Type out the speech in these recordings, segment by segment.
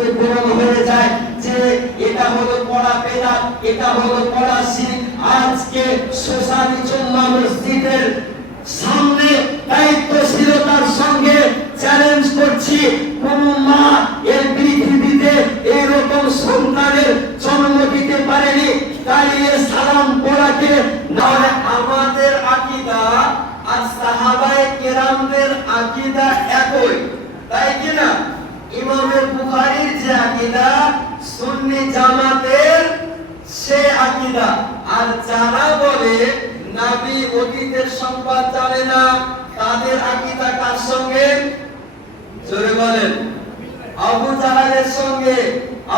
মস্তিষ্কে গরম হয়ে যায় যে এটা হলো পড়া বেদাত, এটা হলো পড়া শিরক। আজকে সোসাইটিচুল্লাহ মসজিদের সামনে দায়িত্বশীলতার সঙ্গে চ্যালেঞ্জ করছি, কোন মা এই পৃথিবীতে এরকম সন্তানের জন্ম দিতে পারেনি দাঁড়িয়ে সালাম পড়াকে। নাহলে আমাদের আকীদা আর সাহাবায়ে কেরামদের আকীদা একই, তাই কি না? ইমাম বুখারীর যে আকীদা সুন্নি জামাতের সে আকীদা। আর যারা বলে নবী অতীতের সংবাদ জানে না, তাদের আকীদা কার সঙ্গে? জোরে বলেন। আবু জাহালের সঙ্গে,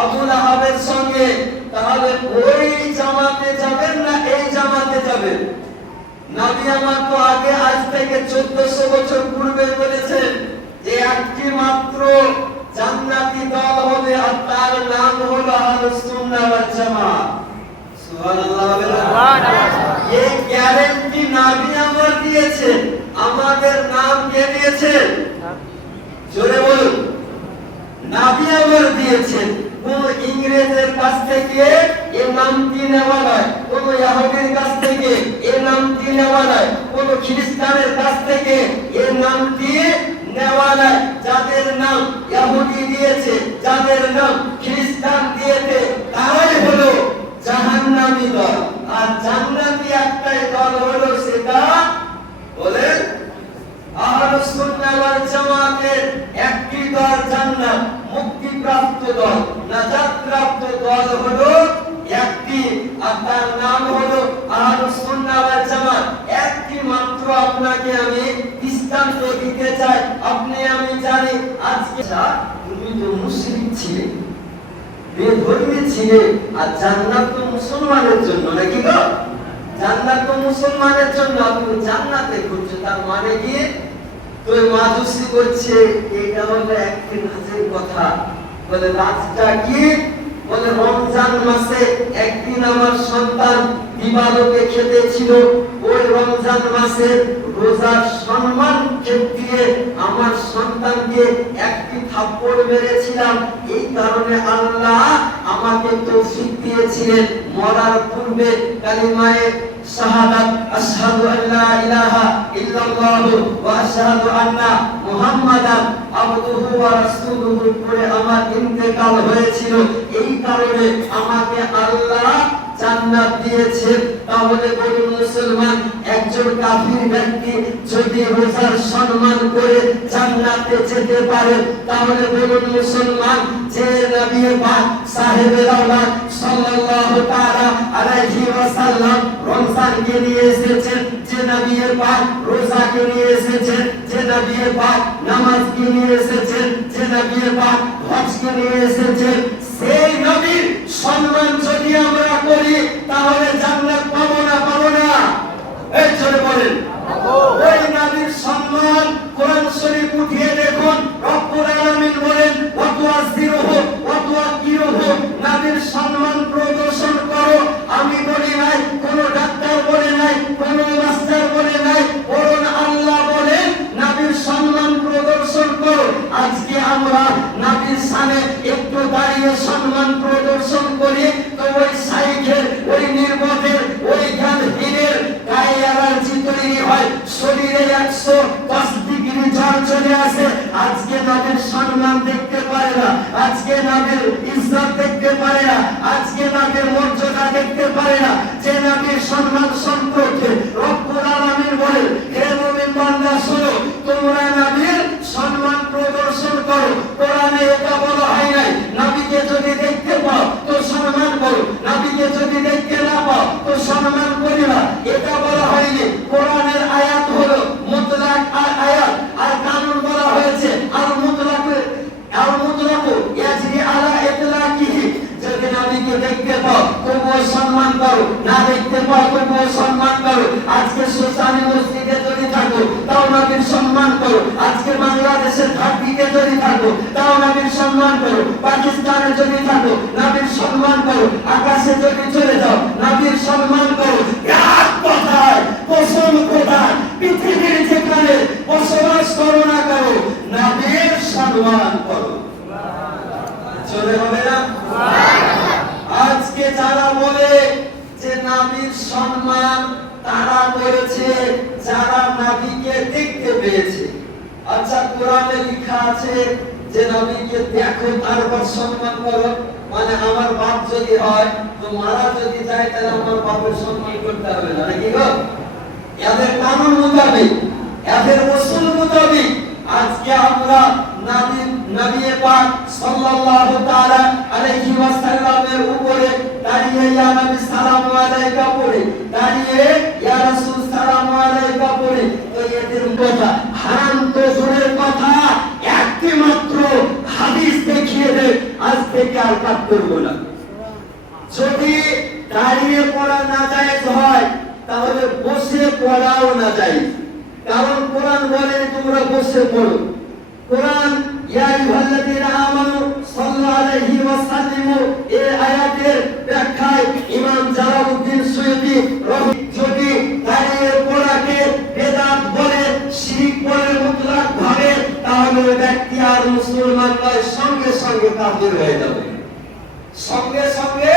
আবু লাহাবের সঙ্গে। তাহলে ওই জামাতে যাবেন না এই জামাতে যাবেন? নবী আমার তো আগে, আজ থেকে 1400 বছর পূর্বে বলেছেন যে একটি মাত্র জান্নাতি দল হবে, আর তার নাম হলো আহলুস সুন্নাহ ওয়াল জামাত। সুবহানাল্লাহ। এই গ্যারান্টি নবী আমার দিয়েছেন। আমাদের নাম কে দিয়েছেন? জোরে বলুন। নবী আমার দিয়েছেন। কোন ইংরেজের কাছ থেকে এই নামটি নেওয়া নয়, কোন ইহুদির কাছ থেকে এই নামটি নেওয়া নয়, কোন খ্রিস্টানের কাছ থেকে এই নামটি নেওয়া নয়। যাদের নাম ইহুদি দিয়েছে, যাদের নাম খ্রিস্টান দিয়েছে, তারাই হলো জাহান্নামী দল। আর জান্নাতি একটাই দল হলো, সেটা বলেন আহলুস সুন্নাহ ওয়াল জামাতের একটি দল জান্নাত মুক্তিপ্রাপ্ত দল, নাজাতপ্রাপ্ত দল হলো একটি, আর তার নাম হলো আহলুস সুন্নাহ ওয়াল জামাত। একটি মাত্র আপনাকে আমি দৃষ্টান্ত দিতে চাই। আপনি আমি জানি আজকে তুমি তো মুশরিক ছিলে, বেধর্মী ছিলে, আর জান্নাত তো মুসলমানের জন্য, নাকি গো? জান্নাত তো মুসলমানের জন্য, তুমি জান্নাতে খুঁজছো, তার মানে কি তুই মাজুসি করছে? এটা হলো একটি রাজের কথা। বলে রাজটা কি? বলে রমজান মাসে একদিন আমার সন্তান দিবালোকে খেতে ছিল, ওই রমজান মাসে রোজার সম্মান ক্ষেত্রে আমার সন্তানকে একটি থাপ্পড় মেরেছিলাম। এই কারণে আল্লাহ আমাকে তৌফিক দিয়েছিলেন মরার পূর্বে কালিমায়ে শাহাদাত আশহাদু আল্লা ইলাহা ইল্লাল্লাহ ওয়া আশহাদু আন্না মুহাম্মাদান আবদুহু ওয়া রাসূলুহু পড়ে আমার ইন্তেকাল হয়েছিল। এই কারণে আমাকে আল্লাহ জান্নাত দিয়েছেন। তাহলে বলুন মুসলমান, একজন কাফির ব্যক্তি যদি রোজার সম্মান করে জান্নাতে যেতে পারে, তাহলে বলুন মুসলমান, যে নবী পাক সাহেবে আওলাদ সাল্লাল্লাহু তাআলা আলাইহি ওয়াসাল্লাম রমজানকে নিয়ে এসেছেন, যে নবী পাক রোজাকে নিয়ে এসেছেন, যে নবী পাক নামাজকে নিয়ে এসেছেন, যে নবী পাক হজকে নিয়ে এসেছেন, সেই নবীর সম্মান যদি আমরা করি, তাহলে জান্নাত পাবো না? পাবো না? এই জোরে বলেন। ওই নবীর সম্মান কোরআন শরীফ উঠিয়ে দেখুন, রব্বুল আলামিন বলেন ওয়া তুআযিরুহু ওয়া তুআক্কিরুহু, নবীর সম্মান প্রদর্শন করো। আমি বলি নাই, কোন ডাক্তার বলে নাই, কোন মাস্টার বলে নাই, বরং আল্লাহ বলেন নবীর সম্মান প্রদর্শন করো। আজকে আমরা নবীর শানে একটু দাঁড়িয়ে সম্মান প্রদর্শন করি, তো ওই শাইখের, ওই নির্বোধের, ওই জ্ঞানহীনের গায়ে অ্যালার্জি তৈরি হয়, শরীরে 110 ডিগ্রি জ্বর চলে আসে। আজকে নবীর সম্মান দেখতে পারে না, আজকে নবীর ইজ্জত দেখতে পারে না, আজকে নবীর মর্যাদা দেখতে পারে না। যে নবীর সম্মান সম্পর্কে রব্বুল আলামিন বলেন, হে মুমিন বান্দা শোনো, তোমরা নবীর সম্মান প্রদর্শন করো। কোরআনে এটা বলা হয় নাই নবীকে যদি দেখতে পাও তো সম্মান করো, নবীকে যদি দেখতে না পাও তো সম্মান করি না, এটা বলা হয়নি। কোরআনের আয়াত হলো মুতলাক আয়াত, আর কানুন বলা হয়েছে আর মুতলাকু ইয়াজরি আলা ইতলাকিহি। যদি নবীকে দেখতে পাও তবুও সম্মান করো, না দেখতে পাও তবুও সম্মান করো। আজকে সোসানি মসজিদে যদি থাকো তাও নবীর সম্মান করো, আজকে বাংলাদেশের ঘাটিতে যদি থাকো তাও নবীর সম্মান করো, পাকিস্তানে যদি থাকো নবীর সম্মান করো, আকাশে যদি চলে যাও নবীর সম্মান করো। এক কথায় কসম খোদার, পৃথিবীর যেখানে বসবাস করো না করো, নবীর সম্মান করো। চলে হবে না? আজকে যারা বলে যে নবীর সম্মান তারা করেছে যারা নবীকে দেখতে পেয়েছে। আচ্ছা, কোরআনে লেখা আছে যে নবীকে দেখো তারপর সম্মান করো, মানে আমার বাপ যদি হয় তো মারা যদি যায় তাহলে আমার বাপের সম্মান করতে হবে না, নাকি গো? এদের কানুন মোতাবেক, এদের রাসূল মোতাবেক আজকে আমরা নবী পাক সাল্লাল্লাহু তাআলা আলাইহি ওয়াসাল্লামের উপরে দাঁড়িয়ে ইয়া নবী সালামু আলাইকা পড়ে, দাঁড়িয়ে ইয়া রাসূল সালামু আলাইকা পড়ে, তো এদের কথা হারাম তো জোরের কথা, একটি মাত্র হাদিস দেখিয়ে দে, আজ থেকে আর পাঠ করব না। যদি দাঁড়িয়ে পড়া না জায়েজ হয় তাহলে বসে পড়াও না জায়েজ, কারণ কোরআন বলে তোমরা বসে পড়ো। কোরআন ইয়া আইয়ুহাল্লাযীনা আমানু সাল্লু আলাইহি ওয়া সাল্লিমু এই আয়াতের ব্যাখ্যায় ইমাম জালালউদ্দিন সুয়ুতী যদি দাঁড়িয়ে পড়াকে বেদাত বলে, শিরক বলে মুতলাক ভাবে, তাহলে ওই ব্যক্তি আর মুসলমান নয়, সঙ্গে সঙ্গে কাফির হয়ে যাবে, সঙ্গে সঙ্গে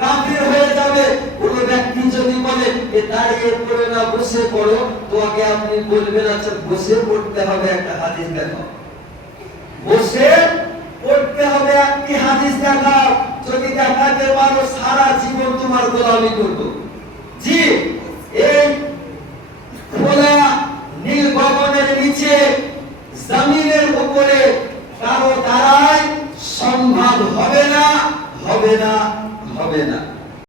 কাফির হয়ে যাবে। কোন ব্যক্তি যদি বলে যে দাঁড়িয়ে পড়ে না বসে পড়ো, তো আগে আপনি বলবেন আচ্ছা বসে পড়তে হবে একটা হাদিস দেখাও, বসে পড়তে হবে একটি হাদিস দেখাও। যদি দেখাতে পারো সারা জীবন তোমার গোলামি করব। জি